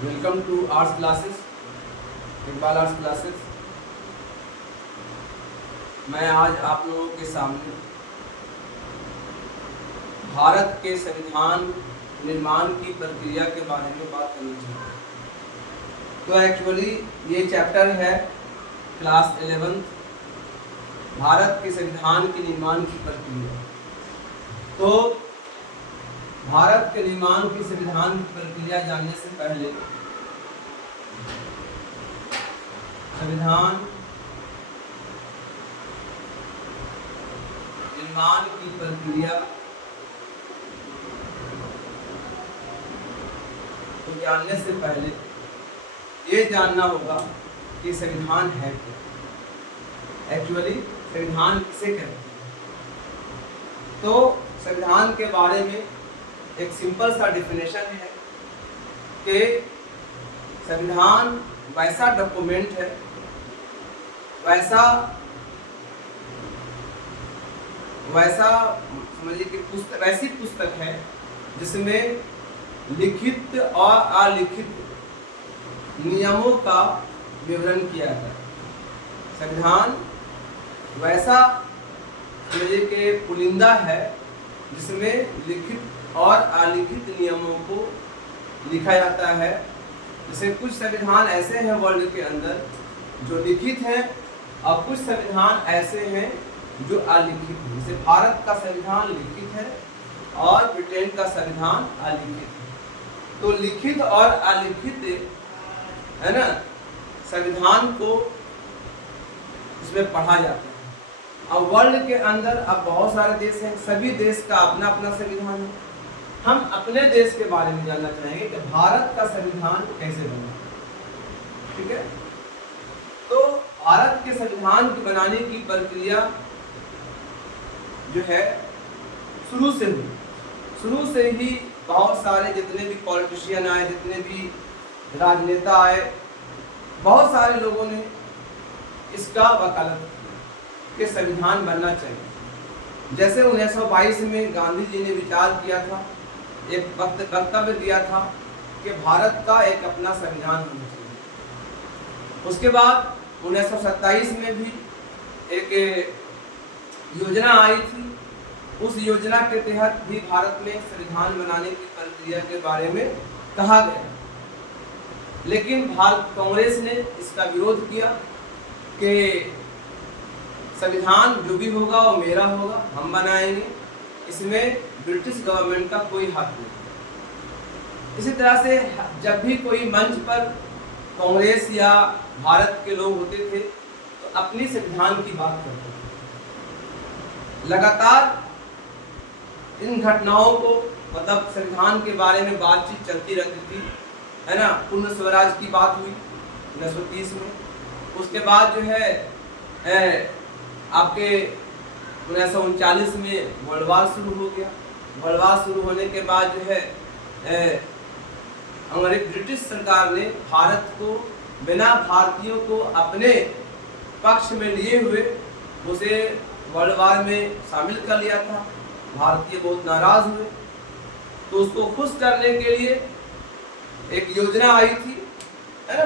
Welcome to Arts Classes, Iqbal Arts Classes. मैं आज आप लोगों के सामने भारत के संविधान निर्माण की प्रक्रिया के बारे में बात करना चाहता हूँ। तो एक्चुअली ये चैप्टर है क्लास 11 भारत के संविधान के निर्माण की प्रक्रिया। तो भारत के निर्माण की संविधान की प्रक्रिया जानने से पहले संविधान निर्माण की प्रक्रिया को जानने से पहले ये जानना होगा कि संविधान है क्या। एक्चुअली संविधान किसे कहते हैं? तो संविधान के बारे में एक सिंपल सा डेफिनेशन है कि संविधान वैसा डॉक्यूमेंट है, वैसा समझिए कि वैसी पुस्तक है जिसमें लिखित और अलिखित नियमों का विवरण किया जाता है। संविधान वैसा समझिए कि पुलिंदा है जिसमें लिखित और अलिखित नियमों को लिखा जाता है। जैसे कुछ संविधान ऐसे हैं वर्ल्ड के अंदर जो लिखित हैं और कुछ संविधान ऐसे हैं जो अलिखित हैं। जैसे भारत का संविधान लिखित है और ब्रिटेन का संविधान अलिखित है। तो लिखित और अलिखित है ना संविधान को इसमें पढ़ा जाता है। अब वर्ल्ड के अंदर अब बहुत सारे देश हैं, सभी देश का अपना अपना संविधान है। हम अपने देश के बारे में जानना चाहेंगे कि भारत का संविधान कैसे बना। ठीक है, तो भारत के संविधान के बनाने की प्रक्रिया जो है शुरू से ही बहुत सारे जितने भी पॉलिटिशियन आए, जितने भी राजनेता आए, बहुत सारे लोगों ने इसका वकालत कि संविधान बनना चाहिए। जैसे 1922 में गांधी जी ने विचार किया था, एक वक्तव्य दिया था कि भारत का एक अपना संविधान होना चाहिए। उसके बाद 1927 में भी एक योजना आई थी। उस योजना के तहत भी भारत में संविधान बनाने की प्रक्रिया के बारे में कहा गया, लेकिन भारत कांग्रेस ने इसका विरोध किया कि संविधान जो भी होगा वो मेरा होगा, हम बनाएंगे, इसमें ब्रिटिश गवर्नमेंट का कोई हक नहीं। इसी तरह से जब भी कोई मंच पर कांग्रेस या भारत के लोग होते थे तो अपनी संविधान की बात करते थे। लगातार इन घटनाओं को मतलब संविधान के बारे में बातचीत चलती रहती थी, है ना। पूर्ण स्वराज की बात हुई 1930 में। उसके बाद जो है आपके 1939 में वर्ल्ड वार शुरू हो गया। वर्ल्ड वार शुरू होने के बाद जो है हमारी ब्रिटिश सरकार ने भारत को बिना भारतीयों को अपने पक्ष में लिए हुए उसे वर्ल्ड वार में शामिल कर लिया था। भारतीय बहुत नाराज हुए, तो उसको खुश करने के लिए एक योजना आई थी, है ना।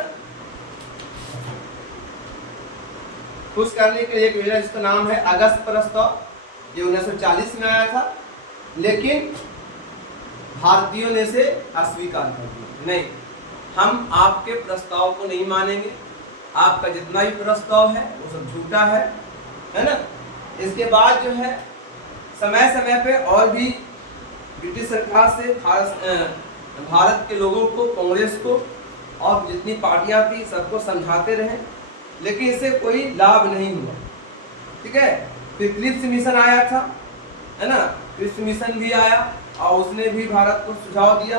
खुश करने के लिए एक योजना जिसका नाम है अगस्त प्रस्ताव। ये 1940 में आया था, लेकिन भारतीयों ने इसे अस्वीकार कर दिया। नहीं, हम आपके प्रस्ताव को नहीं मानेंगे, आपका जितना भी प्रस्ताव है वो सब झूठा है ना। इसके बाद जो है समय समय पे और भी ब्रिटिश सरकार से भारत के लोगों को, कांग्रेस को और जितनी पार्टियां थी सबको समझाते रहे, लेकिन इससे कोई लाभ नहीं हुआ। ठीक है, फिर क्रिप्स मिशन आया था, है ना। क्रिप्स मिशन भी आया और उसने भी भारत को सुझाव दिया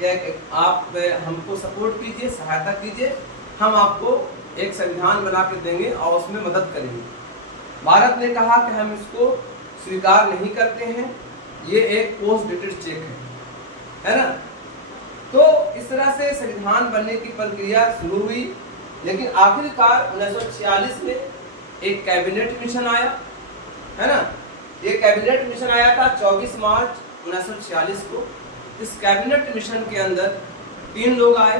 कि आप हमको सपोर्ट कीजिए, सहायता कीजिए, हम आपको एक संविधान बना के देंगे और उसमें मदद करेंगे। भारत ने कहा कि हम इसको स्वीकार नहीं करते हैं, ये एक पोस्ट डेटेड चेक है ना। तो इस तरह से संविधान बनने की प्रक्रिया शुरू हुई, लेकिन आखिरकार 1946 में एक कैबिनेट मिशन आया, है ना। ये कैबिनेट मिशन आया था 24 मार्च 1946 को। इस कैबिनेट मिशन के अंदर 3 लोग आए,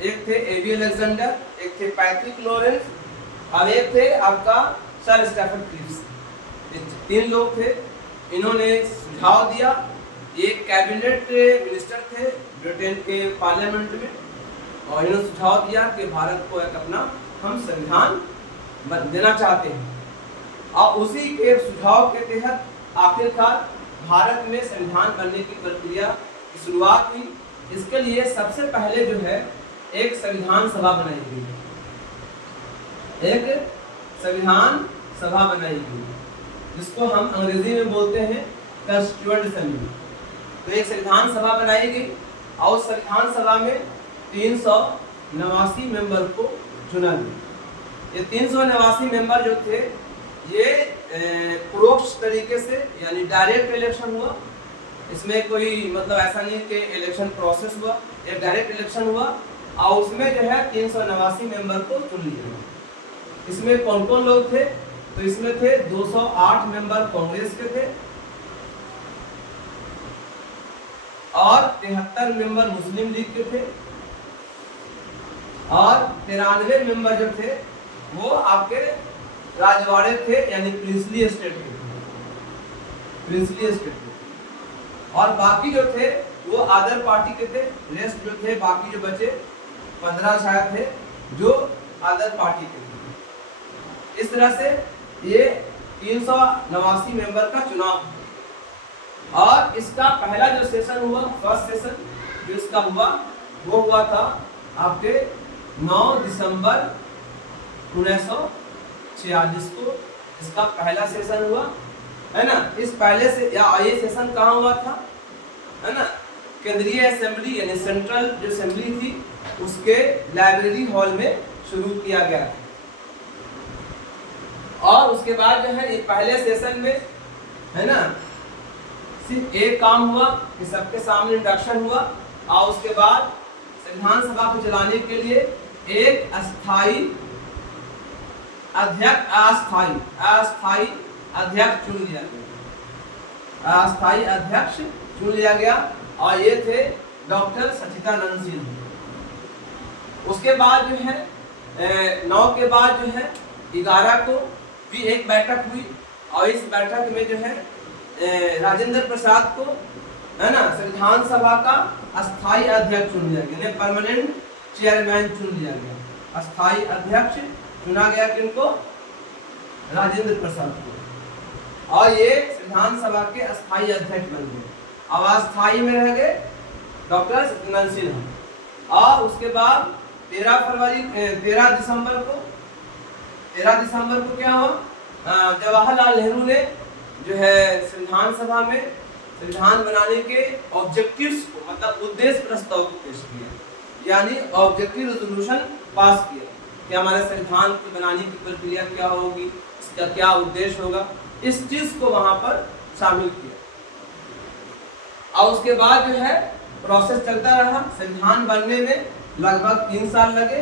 एक थे एबी अलेक्जेंडर, एक थे पैट्रिक लॉरेंस और एक थे आपका सर स्टेफन क्रिप्स। ये 3 लोग थे। इन्होंने सुझाव दिया, एक कैबिनेट मिनिस्टर थे ब्रिटेन के पार्लियामेंट में, और इन्होंने सुझाव दिया कि भारत को एक अपना हम संविधान देना चाहते हैं। और उसी के सुझाव के तहत आखिरकार भारत में संविधान बनने की प्रक्रिया की शुरुआत हुई। इसके लिए सबसे पहले जो है एक संविधान सभा बनाई गई, एक संविधान सभा बनाई गई, जिसको हम अंग्रेजी में बोलते हैं कॉन्स्टिट्यूएंट असेंबली। तो एक संविधान सभा बनाई गई और उस संविधान सभा में 389 मेंबर को चुना गया। ये 389 मेंबर जो थे ये परोक्ष तरीके से यानी डायरेक्ट इलेक्शन हुआ। इसमें कोई मतलब ऐसा नहीं कि इलेक्शन प्रोसेस हुआ, एक डायरेक्ट इलेक्शन हुआ और उसमें जो है 389 मेंबर को चुन लिया गया। इसमें कौन कौन लोग थे? तो इसमें थे 208 मेंबर कांग्रेस के थे और 73 मेंबर मुस्लिम लीग के थे और 93 मेंबर जो थे वो आपके राजवाड़े थे यानी प्रिंसली स्टेट के थे, प्रिंसली स्टेट के थे। और बाकी जो थे वो अदर पार्टी के थे। रेस्ट जो थे बाकी जो बचे 15 शायद थे जो अदर पार्टी के थे। इस तरह से ये 389 मेंबर का चुनाव। और इसका पहला जो सेशन हुआ, फर्स्ट सेशन जो इसका हुआ वो हुआ था आपके 9 दिसंबर 1946 को इसका पहला सेशन हुआ, है ना। इस पहले से या ये सेशन कहाँ हुआ था, है ना, केंद्रीय असेंबली यानी सेंट्रल जो असेंबली थी उसके लाइब्रेरी हॉल में शुरू किया गया था। और उसके बाद जो है ये पहले सेशन में, है ना, सिर्फ एक काम हुआ कि सबके सामने इंडक्शन हुआ और उसके बाद संविधान सभा को चलाने के लिए एक अस्थाई अध्यक्ष अस्थाई अध्यक्ष चुन लिया गया, अस्थाई अध्यक्ष चुन लिया गया और ये थे डॉक्टर सच्चिदानंद सिंह। उसके बाद जो है 9 के बाद जो है 11 को भी एक बैठक हुई और इस बैठक में जो है राजेंद्र प्रसाद को, है ना, संविधान सभा का अस्थाई अध्यक्ष चुन लिया गया, परमानेंट चेयरमैन चुन लिया गया। अस्थाई अध्यक्ष चुना गया किनको? राजेंद्र प्रसाद को। और ये संविधान सभा के अस्थाई अध्यक्ष बन गए। अब अस्थाई में रह गए डॉक्टर सच्चिदानंद सिन्हा। और उसके बाद 13 दिसंबर को क्या हुआ, जवाहरलाल नेहरू ने जो है संविधान सभा में संविधान बनाने के ऑब्जेक्टिव्स को, मतलब उद्देश्य प्रस्ताव को पेश किया, यानी ऑब्जेक्टिव रेजोल्यूशन पास किया कि हमारे संविधान को बनाने की प्रक्रिया क्या होगी, इसका क्या उद्देश्य होगा, इस चीज को वहां पर शामिल किया। और उसके बाद जो है प्रोसेस चलता रहा। संविधान बनने में लगभग 3 साल लगे,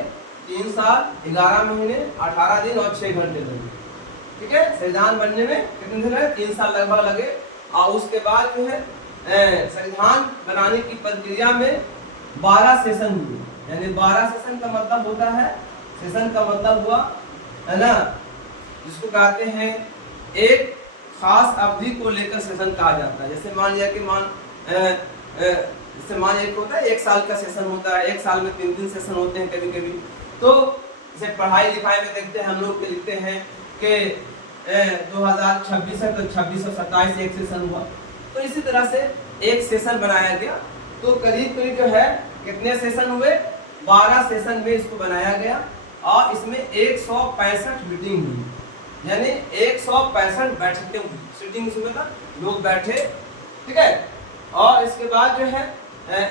3 साल 11 महीने 18 दिन और 6 घंटे लगे। ठीक है, संविधान बनने में कितने दिन लगे? 3 साल लगभग लगे। और उसके बाद जो है संविधान बनाने की प्रक्रिया में 12 सेशन हुए, यानी 12 सेशन का मतलब होता है, सेशन का मतलब हुआ, है ना, जिसको कहते हैं एक खास अवधि को लेकर सेशन कहा जाता है। जैसे मान लिया कि जैसे मान लिया होता है 1 साल का सेशन होता है, 1 साल में 3 सेशन होते हैं कभी कभी। तो जैसे पढ़ाई लिखाई में देखते हैं हम लोग के लिखते हैं कि 2026 है तो 26 और 27 एक सेशन हुआ। तो इसी तरह से एक सेशन बनाया गया। तो करीब करीब जो है कितने सेशन हुए? 12 सेशन में इसको बनाया गया और इसमें 165 मीटिंग हुई, यानी 165 बैठकें हुई। सीटिंग इसमें था, लोग बैठे, ठीक है। और इसके बाद जो है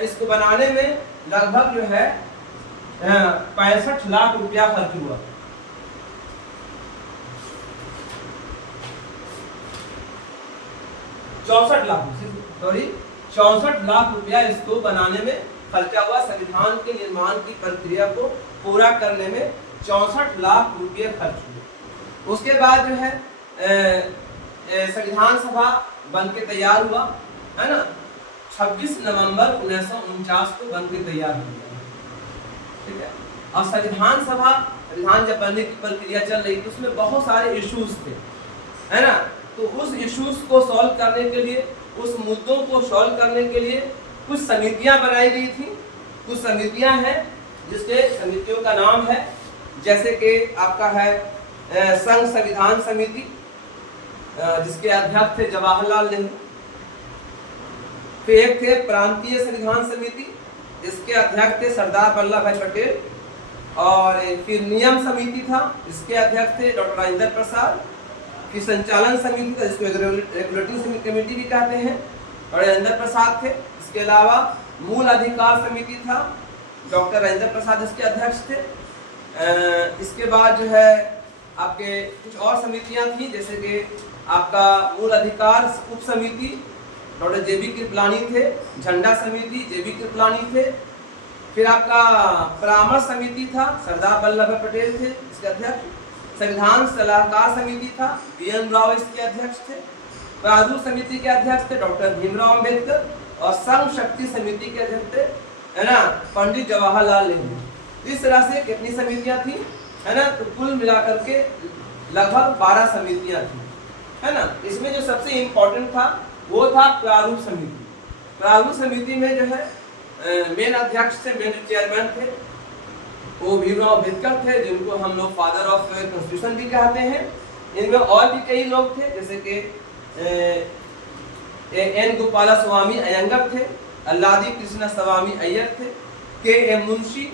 इसको बनाने में लगभग जो है 65 लाख रुपया खर्च हुआ। सॉरी 64 लाख रुपया इसको बनाने में खर्चा हुआ। संविधान के निर्माण की प्रक्रिया को पूरा करने में 64 लाख रुपये खर्च हुए। उसके बाद जो है संविधान सभा बन के तैयार हुआ, है ना। 26 नवंबर 1949 को बन के तैयार हुआ। ठीक है। और संविधान सभा, संविधान जब बनने की प्रक्रिया चल रही थी उसमें बहुत सारे इश्यूज थे, है ना। तो उस इश्यूज को सॉल्व करने के लिए, उस मुद्दों को सॉल्व करने के लिए कुछ समितियां बनाई गई थी। कुछ समितियां हैं जिसके समितियों का नाम है, जैसे कि आपका है संघ संविधान समिति, जिसके अध्यक्ष थे जवाहरलाल नेहरू। फिर एक थे प्रांतीय संविधान समिति, इसके अध्यक्ष थे सरदार वल्लभ भाई पटेल। और फिर नियम समिति था, इसके अध्यक्ष थे डॉक्टर राजेंद्र प्रसाद। फिर संचालन समिति था, जिसको रेगुलेटरी कमेटी भी कहते हैं, और राजेंद्र प्रसाद थे। इसके अलावा मूल अधिकार समिति था, डॉक्टर राजेंद्र प्रसाद इसके अध्यक्ष थे। इसके बाद जो है आपके कुछ और समितियां थी, जैसे कि आपका मूल अधिकार उप समिति डॉक्टर जेबी कृपलानी थे, झंडा समिति जेबी कृपलानी थे। फिर आपका परामर्श समिति था, सरदार वल्लभ भाई पटेल थे इसके अध्यक्ष। संविधान सलाहकार समिति था, बीएन राव इसके अध्यक्ष थे। प्रारूप समिति के अध्यक्ष थे डॉक्टर भीमराव अंबेडकर। और संघ शक्ति समिति के अध्यक्ष थे, है ना, पंडित जवाहरलाल नेहरू। इस तरह से कितनी समितियां थी, है ना, तो कुल मिलाकर के लगभग 12 समितियां थी, है ना। इसमें जो सबसे इम्पोर्टेंट था वो था प्रारूप समिति। प्रारूप समिति में जो है मेन अध्यक्ष थे, मेन चेयरमैन थे, वो भीमराव अम्बेडकर थे, जिनको हम लोग फादर ऑफ कॉन्स्टिट्यूशन भी कहते हैं। इनमें और भी कई लोग थे, जैसे कि एन गोपाला स्वामी अयंगर थे, अल्लादी कृष्ण स्वामी अय्यर थे, K M Munshi,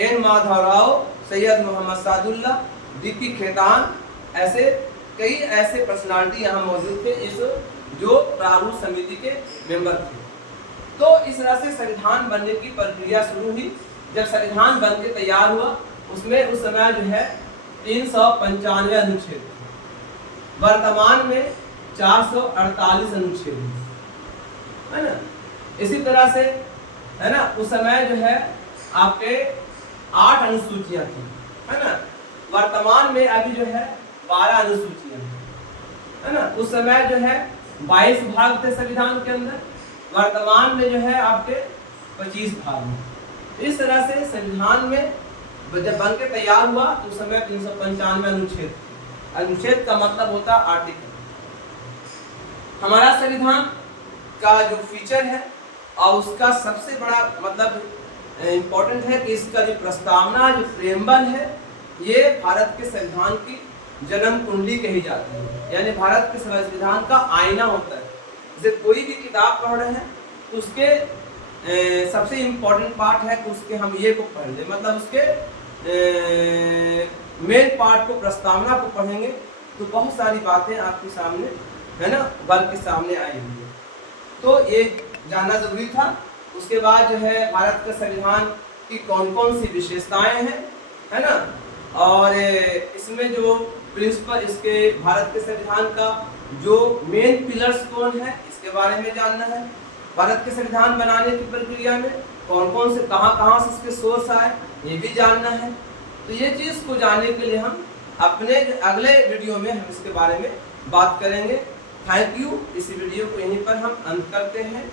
N Madhav Rao, Syed Mohammad Saadulla, DP Khaitan, ऐसे कई ऐसे पर्सनालिटी यहाँ मौजूद थे इस जो प्रारूप समिति के मेंबर थे। तो इस तरह से संविधान बनने की प्रक्रिया शुरू हुई। जब संविधान बन के तैयार हुआ, उसमें उस समय जो है 395 अनुच्छेद, वर्तमान में 448 अनुच्छेद, है ना। इसी तरह से, है ना, उस समय जो है आपके 8 अनुसूचियां थी, है ना। वर्तमान में अभी जो है 12 अनुसूचियां, है ना। उस समय जो है 22 भाग थे संविधान के अंदर, वर्तमान में जो है आपके 25 भाग हैं। इस तरह से संविधान में जब बन के तैयार हुआ तो उस समय 395 अनुच्छेद थे। अनुच्छेद का मतलब होता है आर्टिकल। हमारा संविधान का जो फीचर है और उसका सबसे बड़ा मतलब इम्पोर्टेंट है कि इसका जो प्रस्तावना, जो प्रेम्बल है, ये भारत के संविधान की जन्म कुंडली कही जाती है, यानी भारत के संविधान का आईना होता है। जैसे कोई भी किताब पढ़ रहे हैं तो उसके सबसे इम्पोर्टेंट पार्ट है कि उसके हम ये को पढ़ लें, मतलब उसके मेन पार्ट को, प्रस्तावना को पढ़ेंगे तो बहुत सारी बातें आपके सामने, है ना, बल के सामने आएंगी। तो ये जानना जरूरी था। उसके बाद जो है भारत के संविधान की कौन कौन सी विशेषताएं हैं, है ना, और इसमें जो प्रिंसिपल, इसके भारत के संविधान का जो मेन पिलर्स कौन है, इसके बारे में जानना है। भारत के संविधान बनाने की प्रक्रिया में कौन कौन से कहाँ से इसके सोर्स आए, ये भी जानना है। तो ये चीज़ को जानने के लिए हम अपने अगले वीडियो में हम इसके बारे में बात करेंगे। Thank you. इस वीडियो को यहीं पर हम अंत करते हैं।